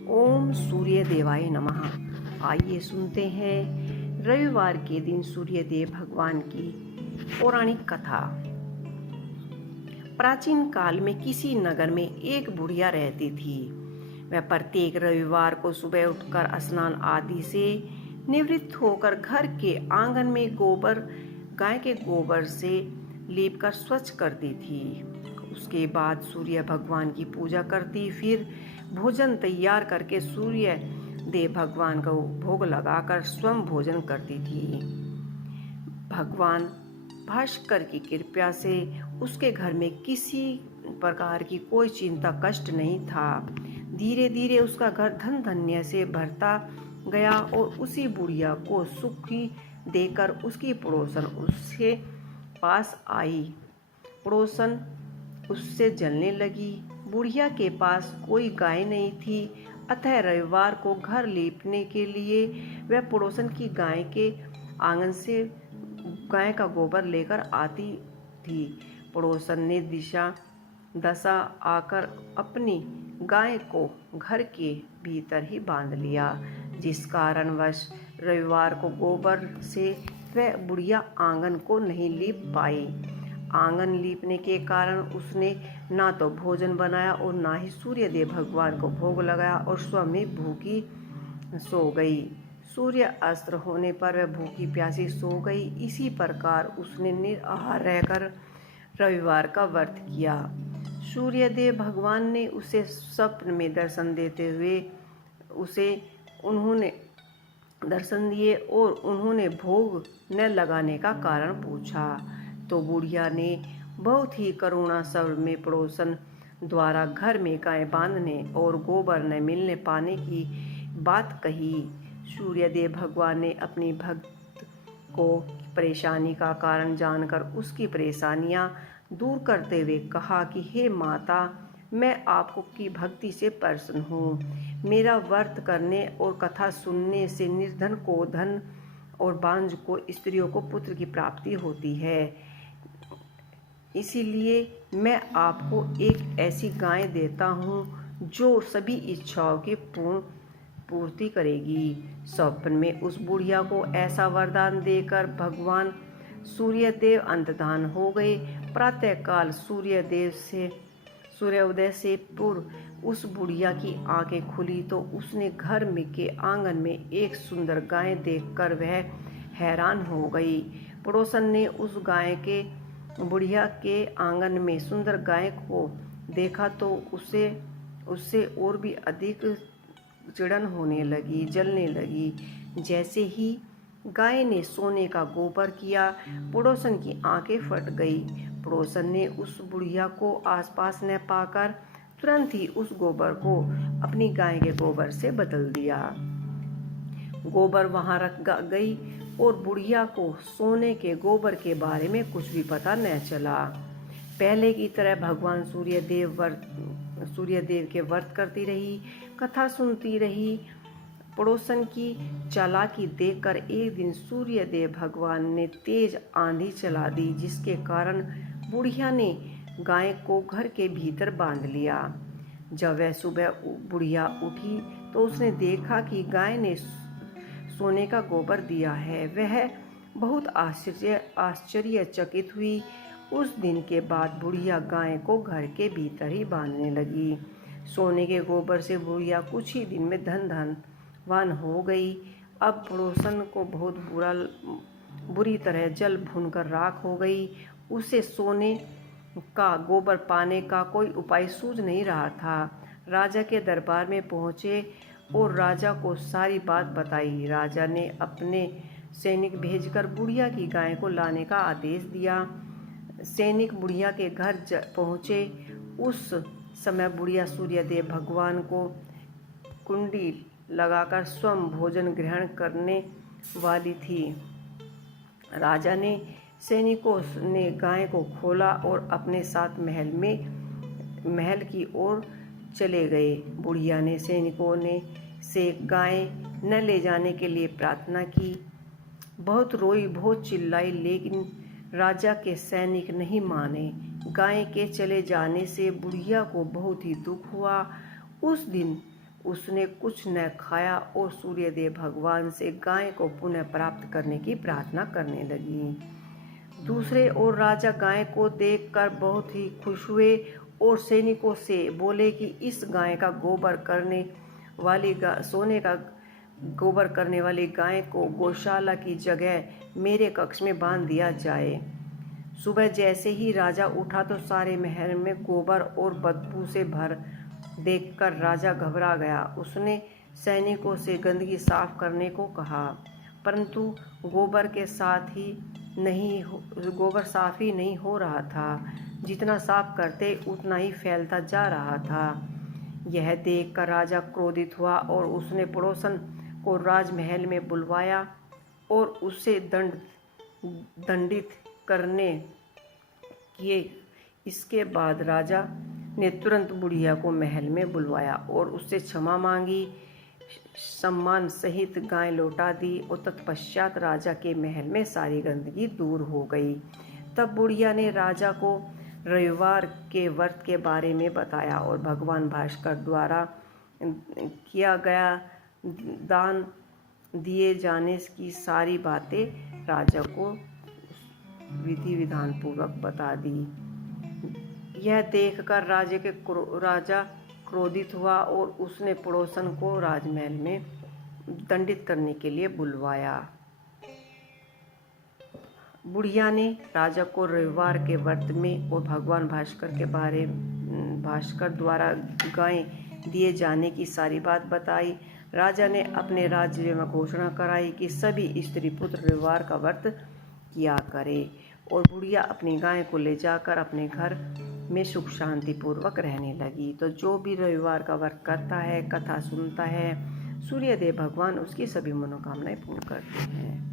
ओम सूर्य देवाय नमः। आइए सुनते हैं रविवार के दिन सूर्य देव भगवान की पौराणिक कथा। प्राचीन काल में किसी नगर में एक बुढ़िया रहती थी। वह प्रत्येक रविवार को सुबह उठकर स्नान आदि से निवृत्त होकर घर के आंगन में गाय के गोबर से लीपकर स्वच्छ करती थी। उसके बाद सूर्य भगवान की पूजा करती, फिर भोजन तैयार करके सूर्य देव भगवान को भोग लगाकर स्वयं भोजन करती थी। भगवान भास्कर की कृपा से उसके घर में किसी प्रकार की कोई चिंता कष्ट नहीं था। धीरे धीरे उसका घर धन धान्य से भरता गया और उसी बुढ़िया को सुखी देकर उसकी पड़ोसन उसके पास आई। पड़ोसन उससे जलने लगी। बुढ़िया के पास कोई गाय नहीं थी, अतः रविवार को घर लीपने के लिए वह पड़ोसन की गाय के आंगन से गाय का गोबर लेकर आती थी। पड़ोसन ने दशा आकर अपनी गाय को घर के भीतर ही बांध लिया, जिस कारणवश रविवार को गोबर से वह बुढ़िया आंगन को नहीं लीप पाई। आंगन लीपने के कारण उसने ना तो भोजन बनाया और ना ही सूर्य देव भगवान को भोग लगाया और स्वयं भूखी सो गई। सूर्य अस्त होने पर वह भूखी प्यासी सो गई। इसी प्रकार उसने निराहार रहकर रविवार का व्रत किया। सूर्य देव भगवान ने उसे स्वप्न में दर्शन देते हुए उन्होंने दर्शन दिए और उन्होंने भोग न लगाने का कारण पूछा। तो बुढ़िया ने बहुत ही करुणा स्वर में पड़ोसन द्वारा घर में गाय बांधने और गोबर न मिलने पाने की बात कही। सूर्यदेव भगवान ने अपनी भक्त को परेशानी का कारण जानकर उसकी परेशानियां दूर करते हुए कहा कि हे माता, मैं आपको की भक्ति से प्रसन्न हूँ। मेरा व्रत करने और कथा सुनने से निर्धन को धन और बांझ को स्त्रियों को पुत्र की प्राप्ति होती है। इसीलिए मैं आपको एक ऐसी गाय देता हूँ जो सभी इच्छाओं की पूर्ति करेगी। स्वप्न में उस बुढ़िया को ऐसा वरदान देकर भगवान सूर्यदेव अंतर्धान हो गए। प्रातःकाल सूर्योदय से पूर्व उस बुढ़िया की आंखें खुली तो उसने घर में के आंगन में एक सुंदर गाय देखकर वह हैरान हो गई। पड़ोसन ने उस बुढ़िया के आंगन में सुंदर गाय को देखा तो उससे और भी अधिक चिड़न होने लगी, जलने लगी। जैसे ही गाय ने सोने का गोबर किया, पड़ोसन की आंखें फट गई। पड़ोसन ने उस बुढ़िया को आसपास न पाकर तुरंत ही उस गोबर को अपनी गाय के गोबर से बदल दिया। गोबर वहां रख गई और बुढ़िया को सोने के गोबर के बारे में कुछ भी पता न चला। पहले की तरह भगवान सूर्यदेव के व्रत करती रही, कथा सुनती रही। पड़ोसन की चालाकी देखकर एक दिन सूर्यदेव भगवान ने तेज आंधी चला दी, जिसके कारण बुढ़िया ने गाय को घर के भीतर बांध लिया। जब वह सुबह बुढ़िया उठी तो उसने देखा कि गाय ने सोने का गोबर दिया है। वह बहुत आश्चर्यचकित हुई। उस दिन के बाद बुढ़िया गाय को घर के भीतर ही बांधने लगी। सोने के गोबर से बुढ़िया कुछ ही दिन में धनवान हो गई। अब पड़ोसन को बहुत बुरी तरह जल भूनकर राख हो गई। उसे सोने का गोबर पाने का कोई उपाय सूझ नहीं रहा था। राजा के दरबार में पहुंचे और राजा को सारी बात बताई। राजा ने अपने सैनिक भेजकर बुढ़िया की गाय को लाने का आदेश दिया। सैनिक बुढ़िया के घर पहुंचे। उस समय बुढ़िया सूर्यदेव भगवान को कुंडी लगाकर स्वयं भोजन ग्रहण करने वाली थी। राजा ने सैनिकों ने गाय को खोला और अपने साथ महल की ओर चले गए। बुढ़िया ने सैनिकों से गाय न ले जाने के लिए प्रार्थना की। बहुत रोई, बहुत चिल्लाई, लेकिन राजा के सैनिक नहीं माने। गाय के चले जाने से बुढ़िया को बहुत ही दुख हुआ। उस दिन उसने कुछ न खाया और सूर्यदेव भगवान से गाय को पुनः प्राप्त करने की प्रार्थना करने लगी। दूसरे ओर राजा गाय को देखकर बहुत ही खुश हुए और सैनिकों से बोले कि इस गाय का गोबर करने वाली गोबर करने वाली गाय को गौशाला की जगह मेरे कक्ष में बांध दिया जाए। सुबह जैसे ही राजा उठा तो सारे महल में गोबर और बदबू से भर देखकर राजा घबरा गया। उसने सैनिकों से गंदगी साफ करने को कहा, परंतु गोबर साफ ही नहीं हो रहा था। जितना साफ करते उतना ही फैलता जा रहा था। यह देखकर राजा क्रोधित हुआ और उसने पड़ोसन को राजमहल में बुलवाया और उसे दंडित करने किए। इसके बाद राजा ने तुरंत बुढ़िया को महल में बुलवाया और उससे क्षमा मांगी, सम्मान सहित गाय लौटा दी और तत्पश्चात राजा के महल में सारी गंदगी दूर हो गई। तब बुढ़िया ने राजा को रविवार के व्रत के बारे में बताया और भगवान भास्कर द्वारा किया गया दान दिए जाने की सारी बातें राजा को विधि विधान पूर्वक बता दी। यह देखकर राजा क्रोधित हुआ और उसने पड़ोसन को राजमहल में दंडित करने के लिए बुलवाया। बुढ़िया ने राजा को रविवार के व्रत में और भगवान भास्कर द्वारा गाय दिए जाने की सारी बात बताई। राजा ने अपने राज्य में घोषणा कराई कि सभी स्त्री पुत्र रविवार का व्रत किया करे और बुढ़िया अपनी गाय को ले जाकर अपने घर में सुख शांति पूर्वक रहने लगी। तो जो भी रविवार का व्रत करता है, कथा सुनता है, सूर्यदेव भगवान उसकी सभी मनोकामनाएं पूर्ण करते हैं।